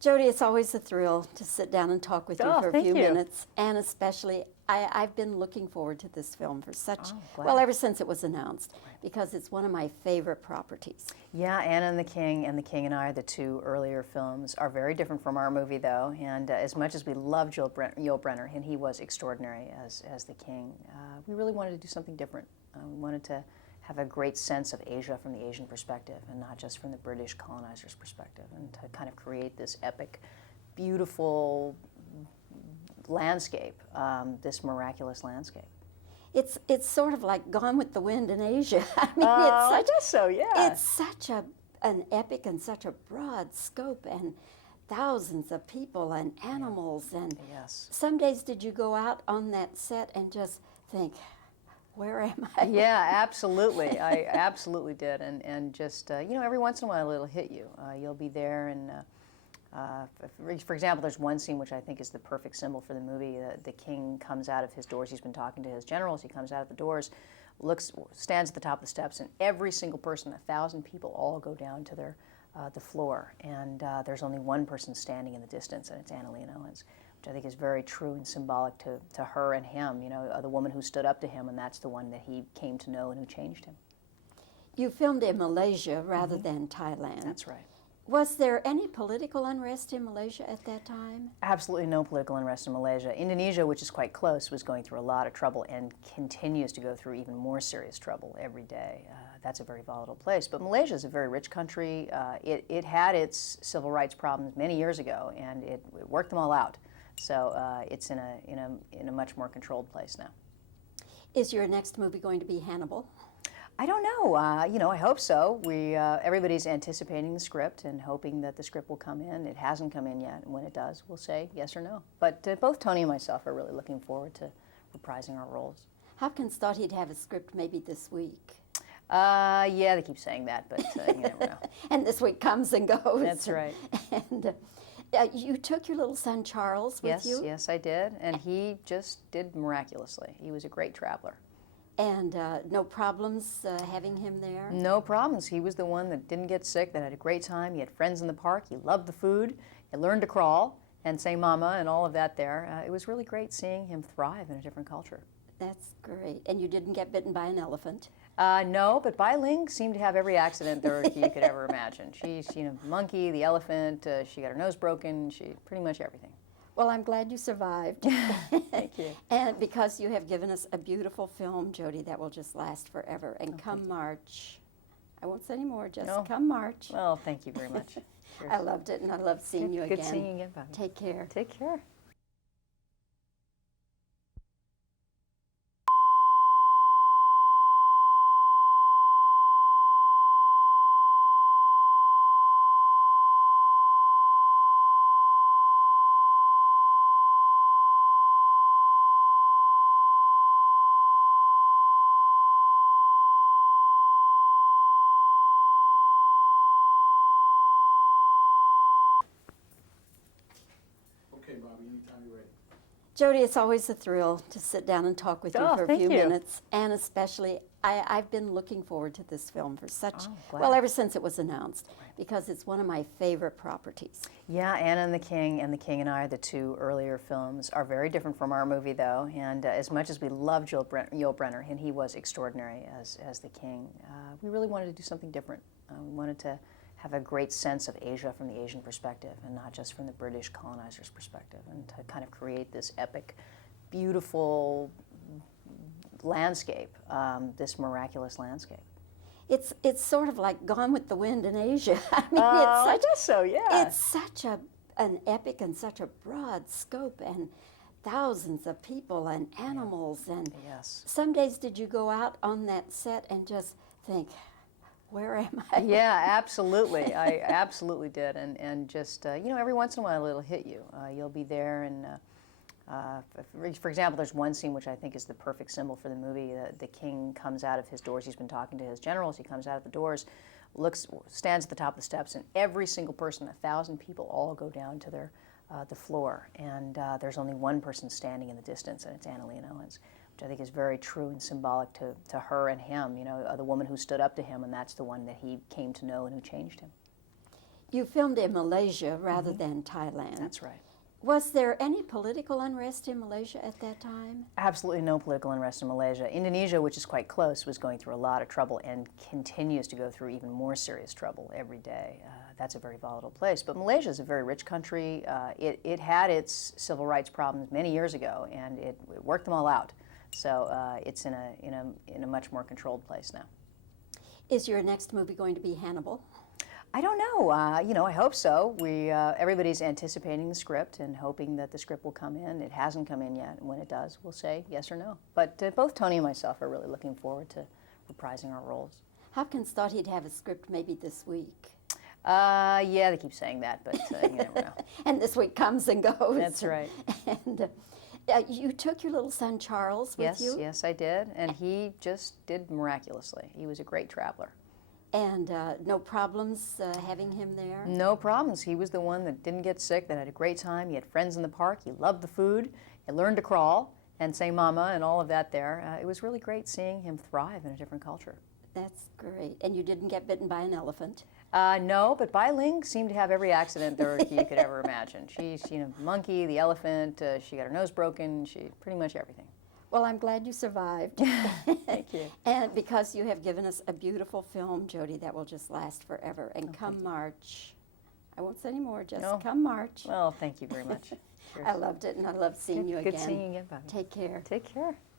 Jodie, it's always a thrill to sit down and talk with you for a thank few you. minutes, and especially I've been looking forward to this film for Glad. well, ever since it was announced, because it's one of my favorite properties. Yeah, Anna and the King and I, the two earlier films, are very different from our movie, though. And as much as we love Yul Brenner, and he was extraordinary as the King, we really wanted to do something different. We wanted to have a great sense of Asia from the Asian perspective, and not just from the British colonizers' perspective, and to kind of create this epic, beautiful landscape, this miraculous landscape. It's sort of like Gone with the Wind in Asia. I mean, I guess so, yeah. It's such an epic and such a broad scope, and thousands of people and animals. And Yes. some days did you go out on that set and just think, where am I? Yeah, absolutely. I absolutely did. And just, every once in a while it'll hit you. You'll be there, and for example, there's one scene which I think is the perfect symbol for the movie. The King comes out of his doors. He's been talking to his generals. He comes out of the doors, stands at the top of the steps, and every single person, 1,000 people, all go down to the floor. And there's only one person standing in the distance, and it's Anna Owens, which I think is very true and symbolic to her and him, the woman who stood up to him, and that's the one that he came to know and who changed him. You filmed in Malaysia rather than Thailand. That's right. Was there any political unrest in Malaysia at that time? Absolutely no political unrest in Malaysia. Indonesia, which is quite close, was going through a lot of trouble and continues to go through even more serious trouble every day. That's a very volatile place. But Malaysia is a very rich country. It had its civil rights problems many years ago, and it worked them all out. So it's in a much more controlled place now. Is your next movie going to be Hannibal? I don't know. I hope so. Everybody's anticipating the script and hoping that the script will come in. It hasn't come in yet, and when it does, we'll say yes or no. But both Tony and myself are really looking forward to reprising our roles. Hopkins thought he'd have a script maybe this week. Yeah, they keep saying that, but you never know. And this week comes and goes. That's right. And you took your little son Charles with you? Yes, I did, and he just did miraculously. He was a great traveler. And no problems having him there? No problems. He was the one that didn't get sick, that had a great time. He had friends in the park. He loved the food. He learned to crawl and say mama and all of that there. It was really great seeing him thrive in a different culture. That's great. And you didn't get bitten by an elephant? No, but Bai Ling seemed to have every accident there you could ever imagine. She's, the monkey, the elephant, she got her nose broken, she pretty much everything. Well, I'm glad you survived. Thank you. And because you have given us a beautiful film, Jodie, that will just last forever. And come March, I won't say any more, just come March. Well, thank you very much. I loved it, and I loved seeing you again. Good seeing you again, Bobbie. Take care. Take care. Okay, Bobbie, anytime you're ready. Jodie, it's always a thrill to sit down and talk with you for a thank few you. minutes. And especially, I've been looking forward to this film for Glad. well, ever since it was announced, because it's one of my favorite properties. Yeah, Anna and the King and I, the two earlier films, are very different from our movie, though. And as much as we love Yul Brenner, and he was extraordinary as the King, we really wanted to do something different. We wanted to have a great sense of Asia from the Asian perspective, and not just from the British colonizers' perspective, and to kind of create this epic, beautiful landscape, this miraculous landscape. It's sort of like Gone with the Wind in Asia. I mean, I guess so, yeah. It's such an epic and such a broad scope, and thousands of people and animals. And Yes. some days did you go out on that set and just think, where am I? Yeah, absolutely. I absolutely did. And just, every once in a while it'll hit you. You'll be there, and for example, there's one scene which I think is the perfect symbol for the movie. The King comes out of his doors. He's been talking to his generals. He comes out of the doors, stands at the top of the steps, and every single person, 1,000 people, all go down to the floor. And there's only one person standing in the distance, and it's Anna Owens, which I think is very true and symbolic to her and him, the woman who stood up to him, and that's the one that he came to know and who changed him. You filmed in Malaysia rather than Thailand. That's right. Was there any political unrest in Malaysia at that time? Absolutely no political unrest in Malaysia. Indonesia, which is quite close, was going through a lot of trouble and continues to go through even more serious trouble every day. That's a very volatile place. But Malaysia is a very rich country. It had its civil rights problems many years ago, and it worked them all out. So it's in a much more controlled place now. Is your next movie going to be Hannibal? I don't know. You know, I hope so. Everybody's anticipating the script and hoping that the script will come in. It hasn't come in yet, and when it does, we'll say yes or no. But both Tony and myself are really looking forward to reprising our roles. Hopkins thought he'd have a script maybe this week. Yeah, they keep saying that, but you never know. And this week comes and goes. That's right. And you took your little son Charles with you? Yes, I did, and he just did miraculously. He was a great traveler. And no problems having him there? No problems. He was the one that didn't get sick, that had a great time. He had friends in the park. He loved the food. He learned to crawl and say mama and all of that there. It was really great seeing him thrive in a different culture. That's great. And you didn't get bitten by an elephant? No, but Bai Ling seemed to have every accident that you could ever imagine. She's, the monkey, the elephant, she got her nose broken, pretty much everything. Well, I'm glad you survived. Thank you. And because you have given us a beautiful film, Jodie, that will just last forever. And come March, I won't say any more, just come March. Well, thank you very much. I loved it, and I loved seeing you again. Good seeing you again, Bobbie. Take care. Take care.